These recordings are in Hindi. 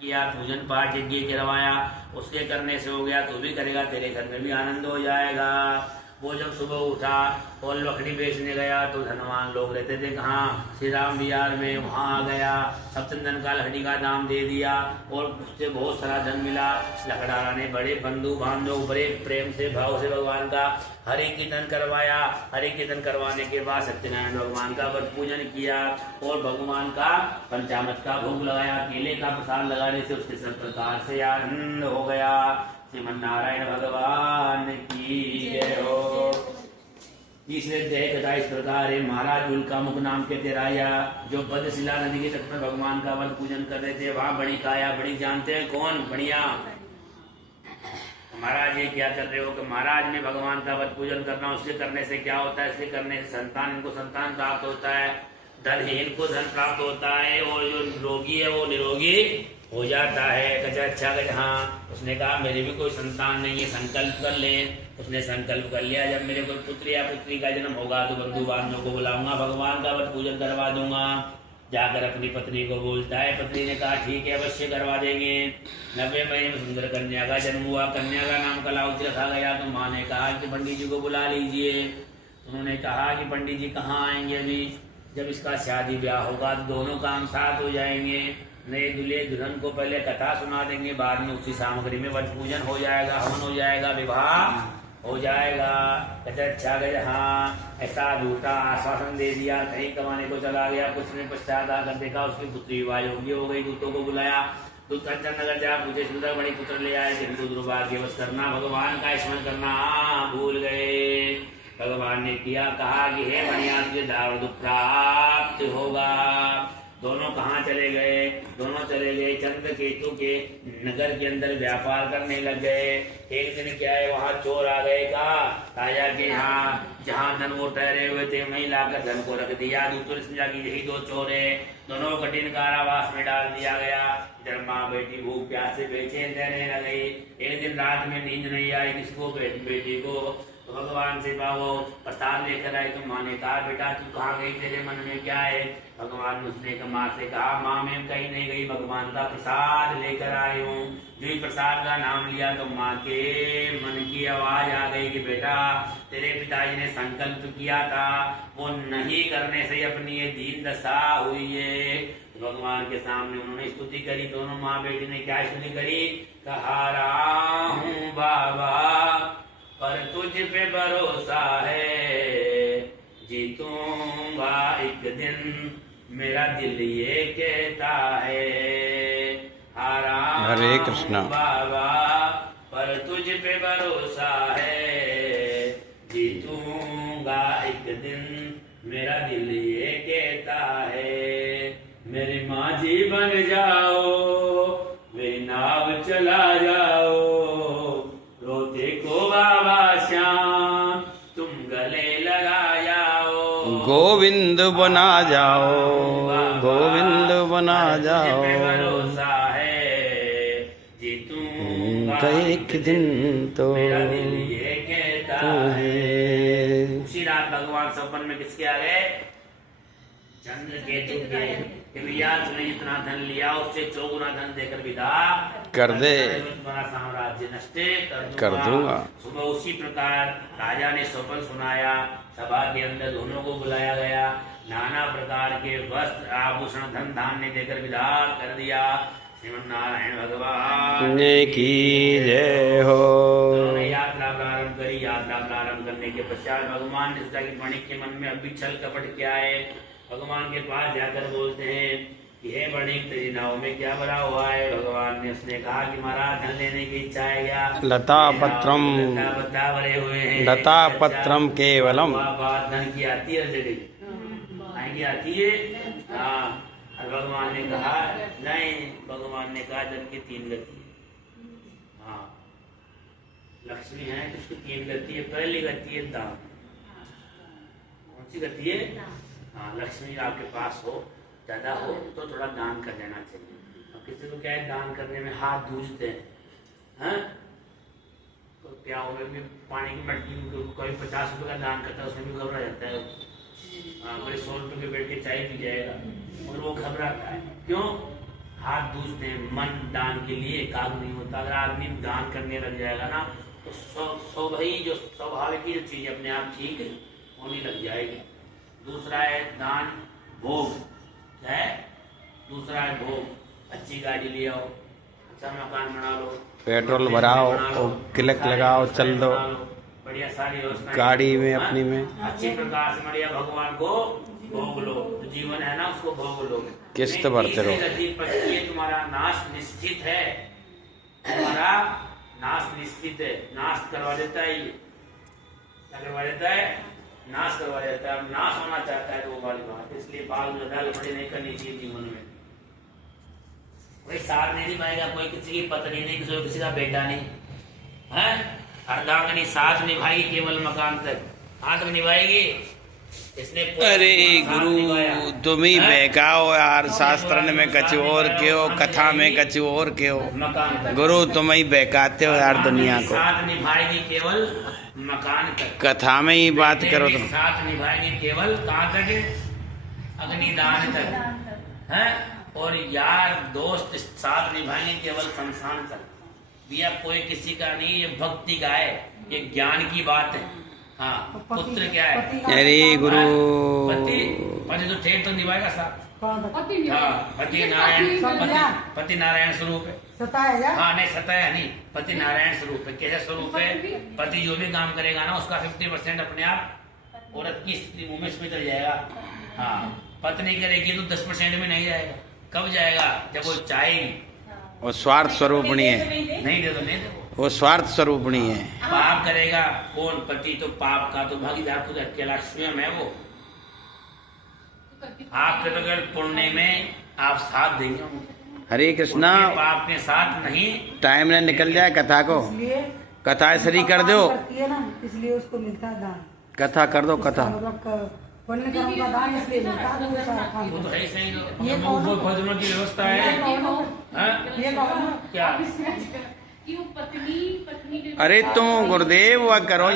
किया, पूजन पाठ यज्ञ करवाया, उसके करने से हो गया, तू भी करेगा, तेरे घर में भी आनंद हो जाएगा। वो जब सुबह उठा और लकड़ी बेचने गया तो धनवान लोग रहते थे कहाँ, श्री राम विहार में, वहाँ आ गया, सप्तचंदन का लकड़ी का दाम दे दिया और उससे बहुत सारा धन मिला। लकड़ारा ने बड़े बंधु बांधव बड़े प्रेम से भाव से भगवान का हरि कीर्तन करवाया। हरि कीर्तन करवाने के बाद सत्यनारायण भगवान का व्रत पूजन किया और भगवान का पंचामृत का भोग लगाया। केले का प्रसाद लगाने से उसके सब प्रकार से आनंद हो गया। श्रीमन नारायण भगवान की जय हो। तीसरे अध्याय कथा इस प्रकार है। महाराज उल्का मुख नाम के तेराया जो बदशिला नदी के तट पर भगवान का व्रत पूजन कर रहे थे, वहां बड़ी काया बड़ी जानते हैं कौन, बढ़िया महाराज ये क्या कर रहे हो कि महाराज ने भगवान का व्रत पूजन करना, उसके करने से क्या होता है, इसके करने से संतान, इनको संतान प्राप्त होता है, धनहीन को धन प्राप्त होता है और जो रोगी है वो निरोगी हो जाता है। कचा अच्छा कचा हाँ, उसने कहा मेरे भी कोई संतान नहीं है, संकल्प कर ले। उसने संकल्प कर लिया जब मेरे कोई पुत्र या पुत्री का जन्म होगा तो बंधु बांधवों को बुलाऊंगा, भगवान का व्रत पूजन करवा दूंगा। जाकर अपनी पत्नी को बोलता है, पत्नी ने कहा ठीक है अवश्य करवा देंगे। 90 महीने में सुंदर कन्या का जन्म हुआ, कन्या का नाम कलावती रखा गया। तो माँ ने कहा कि पंडित जी को बुला लीजिए। उन्होंने कहा कि पंडित जी कहाँ आएंगे, अभी जब इसका शादी ब्याह होगा तो दोनों काम साथ हो जाएंगे। नए दूल्हे दुल्हन को पहले कथा सुना देंगे, बाद में उसी सामग्री में व्रत पूजन हो जाएगा, हवन हो जाएगा, विवाह हो जाएगा। कहते अच्छा गया हाँ, ऐसा झूठा आश्वासन दे दिया, कहीं कमाने को चला गया, कुछ दिन पश्चात आकर देखा उसकी पुत्री विवाह योग्य हो गई। दूतों को बुलाया, दूत कंचन नगर जा पूछे सुंदर बड़ी पुत्र ले आए। हिंदू दुर्भाग्यवश करना, भगवान का स्मरण करना भूल गए। भगवान ने किया कहा कि हे बढ़िया तुझे दारुद प्राप्त होगा। दोनों कहाँ चले गए, दोनों चले गए चंद्र केतु के नगर के अंदर व्यापार करने लग गए। एक दिन क्या है वहाँ चोर आ गए का राजा के यहाँ, जहाँ धन वो ठहरे हुए थे वहीं लाकर धन को रख दिया। दूसरे ने समझा कि यही दो चोर है, दोनों को कठिन कारावास में डाल दिया गया। इधर माँ बेटी भूख प्यास से बेचैन रहने लगी। एक दिन रात में नींद नहीं आई किसको, बेटी को। तो भगवान से बाबू प्रसाद लेकर आए। तो माँ ने कहा बेटा तू कहाँ गई, तेरे मन में क्या है। भगवान ने उसने माँ से कहा माँ मैं कहीं नहीं गई, भगवान का प्रसाद लेकर आई हूँ। जो ही प्रसाद का नाम लिया तो माँ के मन की आवाज आ गई कि बेटा तेरे पिताजी ने संकल्प किया था, वो नहीं करने से अपनी ये दीन दशा हुई है। तो भगवान के सामने उन्होंने स्तुति करी। दोनों माँ बेटी ने क्या स्तुति करी, कहा रहा हूँ बाबा पर तुझ पे भरोसा है, जीतूंगा एक दिन मेरा दिल ये कहता है। हरे कृष्णा बाबा पर तुझ पे भरोसा है, जीतूंगा एक दिन मेरा दिल ये कहता है। मेरी माझी बन जाओ, मेरी नाव चला जाओ, रोते को बाबा श्याम तुम गले लगा जाओ। गोविंद बना जाओ, गोविंद बना जाओ, भरोसा है जीतूंगा एक दिन तो मेरा दिल ये कहता है। उसी रात भगवान सपन में किसके आ गए, चंद्र केतु के। तूने जितना धन लिया उससे 4 गुना धन देकर विदा कर दे, तुम्हारा साम्राज्य नष्ट कर दूंगा। सुबह उसी प्रकार राजा ने स्वप्न सुनाया। सभा के अंदर दोनों को बुलाया गया, नाना प्रकार के वस्त्र आभूषण धन धान्य देकर विदा कर दिया। श्रीमन नारायण भगवान की जय हो। यात्रा प्रारंभ करी। यात्रा प्रारंभ करने के पश्चात भगवान ने सोचा कि माणिक के मन में अभी छल कपट क्या है। भगवान के पास जाकर बोलते हैं कि हे माणिक तेरी नाव में क्या भरा हुआ है। भगवान ने उसने कहा कि महाराज धन लेने की इच्छा है क्या। लता पत्रम, लता भरे हुए हैं, लता पत्रम केवलम। धन की आती है जगह आएगी आती है हाँ। और भगवान ने कहा नहीं, भगवान ने कहा धन की 3 गति है। हाँ लक्ष्मी है तो उसकी 3 गति है। पहली गति है दान। कौन सी गति है, हाँ लक्ष्मी आपके पास हो, ज्यादा हो तो थोड़ा दान कर देना चाहिए। और किसी को क्या है दान करने में हाथ दूजते हैं, हाँ? तो क्या हो गया पानी की मटकी कोई 50 रुपए का दान करता है उसमें भी घबरा जाता है। हाँ कोई 100 रुपए के बैठ के चाय पी जाएगा और वो घबराता है। क्यों, हाथ दूसरे मन दान के लिए एकाग्र नहीं होता। अगर आदमी दान करने लग जाएगा ना तो जो स्वाभाविक की जो चीज अपने आप ठीक होने लग जाएगी। दूसरा है दान भोग। क्या है? दूसरा है भोग। अच्छी गाड़ी ले आओ, अच्छा मकान बना लो, पेट्रोल भराओ और क्लिक लगाओ, चल दो बढ़िया सारी व्यवस्था गाड़ी में अपनी में। अच्छी प्रकार से बढ़िया भगवान को भोग लो। जो जीवन है ना उसको भोग लो, किस्त भरते रहो। ये तुम्हारा नाश निश्चित है, तुम्हारा नाश निश्चित है। नाश करवा देता है, ये क्या करवा देता है? नाश करवा देता है। अब नाश होना चाहता है तो वो वाली बात। इसलिए बाल ज्यादा लफड़े नहीं करनी चाहिए जीवन में। कोई साथ नहीं निभाएगा, कोई किसी की पत्नी नहीं, किसी का बेटा नहीं है। अर्धांगिनी साथ निभाएगी केवल मकान तक, हाथ में निभाएगी। अरे गुरु तुम ही बहकाओ यार, शास्त्र में कछु और क्यों, कथा में कछु और क्यों। गुरु तुम ही बहकाते हो यार दुनिया को। साथ निभाएगी केवल मकान तक, कथा में ही बात करो तुम। साथ निभाएगी केवल कहाँ तक? अग्निदान तक है। और यार दोस्त साथ निभाएंगे केवल शमशान तक। भैया कोई किसी का नहीं, ये भक्ति का है, ये ज्ञान की बात है। हाँ, पुत्र क्या है? अरे गुरु पति तो ठेठ तो निभाएगा साथ। हाँ, पति नारायण, पति नारायण स्वरूप है। हाँ नहीं, सताया नहीं, पति नारायण स्वरूप है। कैसे स्वरूप है? पति जो भी काम करेगा ना उसका 50% अपने आप औरत की स्त्री मुंह में चल जाएगा। हाँ, पत्नी करेगी तो 10% में नहीं जाएगा। कब जाएगा? जब वो चाहेगी। वो स्वार्थ स्वरूपणी है। नहीं दे तो नहीं दे, वो स्वार्थ स्वरूपणी है। पाप करेगा कौन? पति। तो पाप का तो भागीदार खुद अकेला स्वयं है वो। आपके तो केवल पुण्य में आप साथ देंगे, हरे कृष्णा। पाप के साथ नहीं। टाइम न निकल जाए कथा को, कथा सही कर दो, इसलिए उसको मिलता है दान। कथा कर दो, कथा। पुण्य कर्म का दान इसलिए मिलता है। वो तो है सही, वो भजनों की व्यवस्था है। ये कहो ना क्या? अरे तुम गुरुदेव वह करो।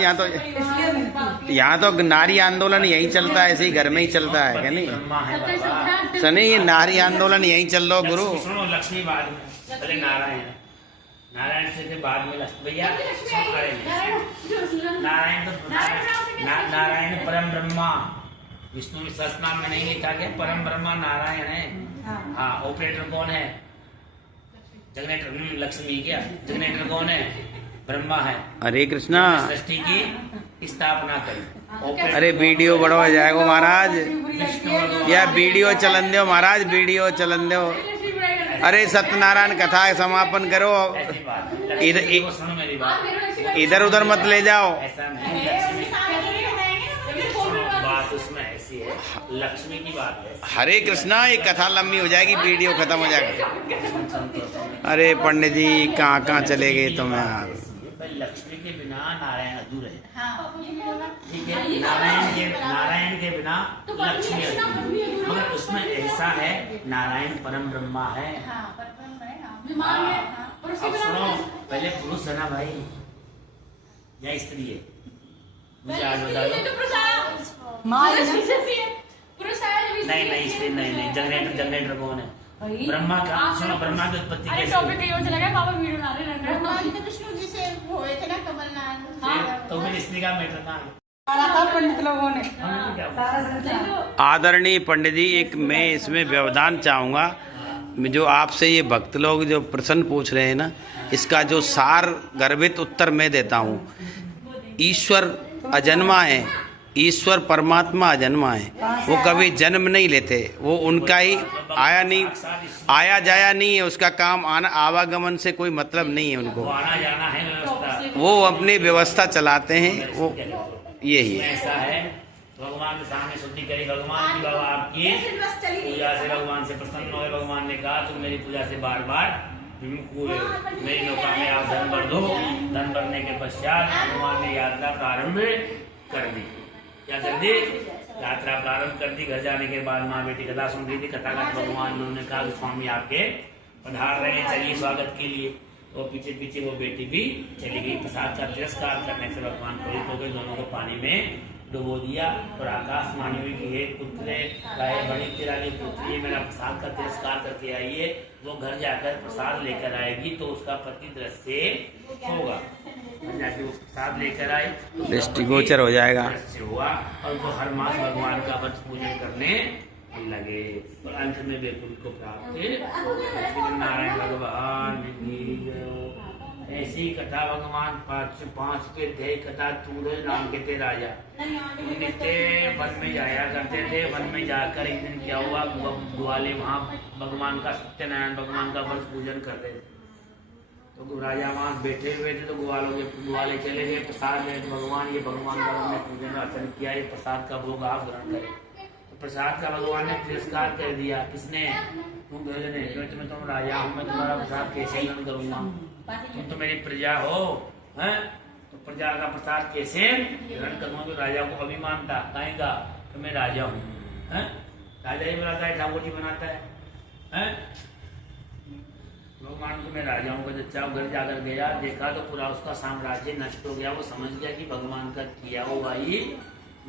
यहाँ तो नारी आंदोलन यही चलता है, ऐसे ही घर में ही चलता है क्या? नहीं ब्रह्मा है बाबा। सनी, ये नारी आंदोलन यही चल रहा गुरु। सुनो, लक्ष्मी बाद में, पहले नारायण। नारायण से बाद में लक्ष्मी। भैया नारायण तो नारायण परम ब्रह्मा। विष्णु सहस्त्रनाम में नहीं लिखा गया परम ब्रह्मा नारायण है। हाँ, ऑपरेटर कौन है? जनरेटर लक्ष्मी। क्या जनरेटर कौन है? ब्रह्मा है। हरे कृष्णा। सृष्टि की स्थापना करी। अरे वीडियो बड़ा हो जाएगा महाराज, या वीडियो चलन दो महाराज, वीडियो चलन दो। अरे सत्यनारायण कथा समापन करो, इधर उधर मत ले जाओ। ऐसा नहीं, बात उसमें ऐसी है, लक्ष्मी की बात है। हरे कृष्णा, ये कथा लंबी हो जाएगी, वीडियो खत्म हो जाएगा। अरे पंडित जी कहाँ कहाँ चले गए तुम यार। लक्ष्मी के बिना नारायण अधूरे है। ठीक है, नारायण के बिना लक्ष्मी अधूरी है। मगर उसमें ऐसा है, नारायण परम ब्रह्मा है। अब सुनो, पहले पुरुष है ना भाई या स्त्री है? मुझे आज बता दो। नहीं स्त्री नहीं। जनरेटर कौन है? ब्रह्मा का। सुनो, ब्रह्मा की उत्पत्ति कैसे तो फिर स्त्री का मैटर ना पंडित लोगों ने आदरणीय पंडित जी, एक मैं इसमें व्यवधान चाहूँगा। जो आपसे ये भक्त लोग जो प्रश्न पूछ रहे हैं ना, इसका जो सार गर्भित उत्तर मैं देता हूँ। ईश्वर अजन्मा है, ईश्वर परमात्मा अजन्मा है। वो कभी जन्म नहीं लेते, वो उनका ही आया जाया नहीं है। उसका काम आना आवागमन से कोई मतलब नहीं है उनको। आना जाना है व्यवस्था, वो अपनी व्यवस्था चलाते हैं। वो यही है। ऐसा है, भगवान के सामने शुद्धि करी। भगवान की बाबा आपकी पूजा से भगवान से प्रसन्न हुए। भगवान ने कहा तुम मेरी पूजा से बार बार विमुख हुए, मेरी नौका में आप धन भर दो। धन भरने के पश्चात भगवान ने यात्रा प्रारंभ कर दी। क्या कर दी? यात्रा प्रारंभ कर दी। घर जाने के बाद माँ बेटी कथा सुन रही थी। कथा का भगवान ने कहा स्वामी आपके पधार रहे हैं, चलिए स्वागत के लिए। तो पीछे पीछे वो बेटी भी चली गई। प्रसाद का तिरस्कार करने से भगवान प्रेरित हो गए, दोनों को पानी में डुबो दिया और आकाश मानी हुई कि हे पुत्रे गाय बड़ी तेरा की पुत्री मेरा प्रसाद का तिरस्कार करके आई है, वो घर जाकर प्रसाद लेकर आएगी तो उसका पति दृश्य होगा। घर जाके वो प्रसाद लेकर आए तो दृष्टिगोचर हो जाएगा। दृश्य हुआ और वो हर मास भगवान का वंश पूजन करने लगे और अंत में वैकुंठ को प्राप्त हो गए। श्री नारायण भगवान की जय। ऐसी कथा भगवान पांच के ध्यय कथा तूरे नाम के थे राजा नित्य वन में जाया करते थे। वन में जाकर एक दिन क्या हुआ, ग्वाले वहाँ भगवान का सत्यनारायण भगवान का वंश पूजन कर रहे थे। तो राजा वहाँ बैठे हुए थे तो ग्वाले चले गए प्रसाद में, भगवान ये भगवान का हमने पूजन अर्चन किया, ये प्रसाद का भोग आप ग्रहण करें। तो प्रसाद का भगवान ने तिरस्कार कर दिया। किसने? तुम मैं तुम राजा हूँ, मैं तुम्हारा प्रसाद कैसे ग्रहण करूंगा? तुम तो मेरी प्रजा हो, हैं? तो प्रजा का प्रसाद कैसे ग्रहण करूंगा? तो राजा को अभिमान था, कहेगा तो मैं राजा हूँ, हैं? राजा ही बनाता है, ठाकुर जी बनाता है, हैं? भगवान को मैं राजा हूँ। जब घर जाकर गया देखा तो पूरा उसका साम्राज्य नष्ट हो गया। वो समझ गया कि भगवान का किया हुआ ही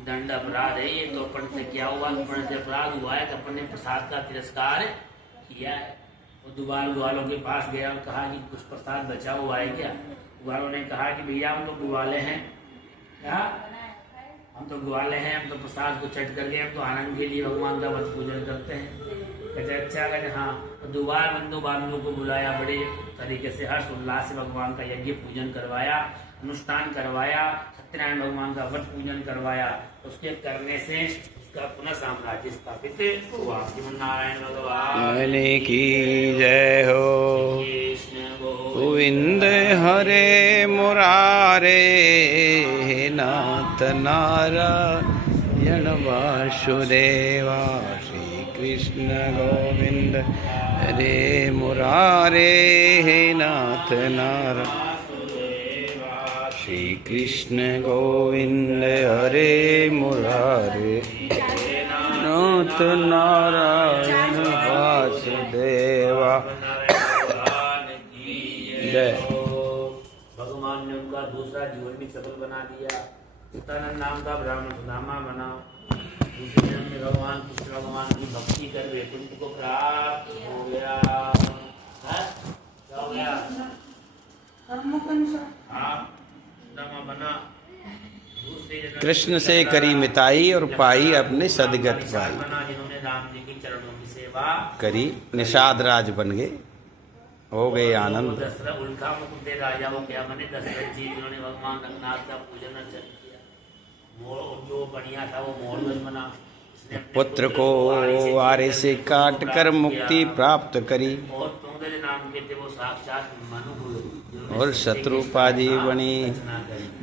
दंड अपराध है, ये तो अपन से क्या हुआ, अपन से अपराध हुआ है, तो अपन ने प्रसाद का तिरस्कार किया है। वो दोबारा ग्वालों के पास गया और कहा कि कुछ प्रसाद बचा हुआ है क्या? ग्वालों ने कहा कि भैया हम तो ग्वाले हैं, क्या हम तो ग्वाले हैं, हम तो प्रसाद को चट करके हम तो आनंद के लिए भगवान का वंश पूजन करते हैं। कहते अच्छा, कहते हाँ। तो दोबारा बंधु बांधवों को बुलाया, बड़े तरीके से हर्ष उल्लास से भगवान का यज्ञ पूजन करवाया, अनुष्ठान करवाया, सत्यनारायण भगवान का वट पूजन करवाया। उसके करने से उसका पुनः साम्राज्य स्थापित हुआ। नारायण भगवान की जय हो। गोविंद हरे मुरारे नाथ नारायण वासुदेवा। श्री कृष्ण गोविंद हरे मुरारे नाथ नारायण। श्री कृष्ण गोविंद हरे मुरारे नाथ नारायण वासुदेवा। जय। भगवान ने उनका दूसरा जीवन भी सफल बना दिया। सतानंद नाम का ब्राह्मण सुदामा बना। दूसरे जन्म में भगवान कृष्ण भगवान की भक्ति कर वैकुंठ को प्राप्त हो गया। क्या हो गया? हाँ, बना। कृष्ण से करी मिताई और पाई अपने सदगत पाई। जिन्होंने राम जी के चरणों की सेवा करी, निषाद राज बन गए, हो गए आनंद। दशरथ उल्का मुकुट राजा हो गया, मैंने दशरथ जी जिन्होंने भगवान रघुनाथ का पूजन अर्चन किया। मोर जो बढ़िया था वो मोरध्वज बना। पुत्र को वारे से काट कर मुक्ति प्राप्त करी और तुंगज नाम के थे वो साक्षात मनु और शत्रुपादी बनी।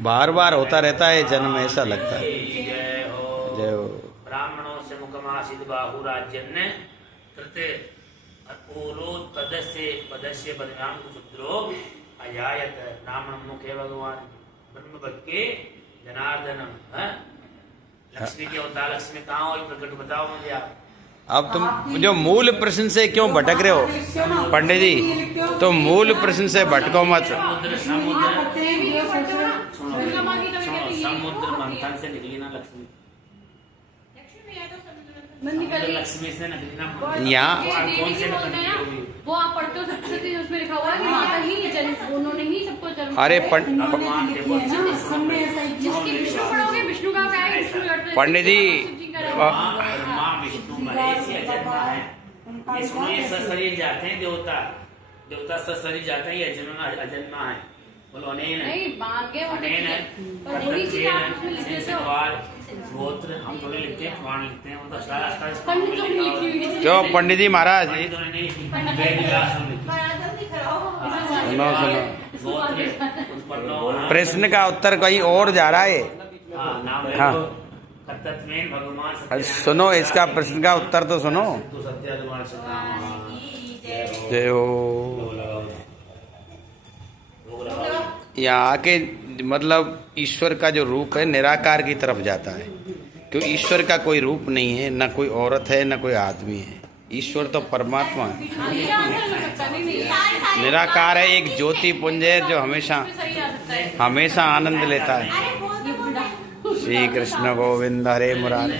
बार बार होता रहता है जन्म, ऐसा लगता है। जय हो। जय हो। ब्राह्मणों से मुखमासित बाहु राज्यन्ने कृते अपूरो तदस्य पदस्य बदनाम सुद्रो अजायत। ब्राह्मण मुखे भगवान ब्रह्म भक्त के जनार्दनम। लक्ष्मी के अवतार लक्ष्मी कहाँ हो प्रकट बताओ मुझे आप। अब तुम जो मूल प्रश्न से क्यों भटक रहे हो पंडित जी? तो मूल प्रश्न से भटको मत। समुद्र मंथन से निकली ना लक्ष्मी, लक्ष्मी से निकली ना। यहाँ कौन से निकली होगी? वो आप पढ़ते हो सप्तशती, उसमें लिखा हुआ है कि माता ही जन्म, उन्होंने ही सबको जन्म। अरे भगवान के जिसकी विष्णु पढ़ोगे विष्णु का क्या है? विष्णु पंडित जी ब्रह्मा विष्णु महेश ये अजन्मा है। ये सुनो, ये सशरीर जाते हैं देवता, देवता सशरीर जाते हैं, ये अजन्मा है। बोलो अनेन है, नहीं मांगे अनेन है, गोत्र हम थोड़े लिखते हैं, पुराण लिखते हैं, वो तो अष्टादश क्यों पंडित जी महाराज? सुनो सुनो, प्रश्न का उत्तर कहीं और जा रहा है। हाँ भगवान सुनो, इसका प्रश्न का उत्तर तो सुनो। जय हो। यहाँ आके मतलब ईश्वर का जो रूप है निराकार की तरफ जाता है, क्योंकि ईश्वर का कोई रूप नहीं है, न कोई औरत है न कोई आदमी है। ईश्वर तो परमात्मा है, निराकार है, एक ज्योति पुंज है जो हमेशा हमेशा आनंद लेता है। श्री कृष्ण गोविंद हरे मुरारे।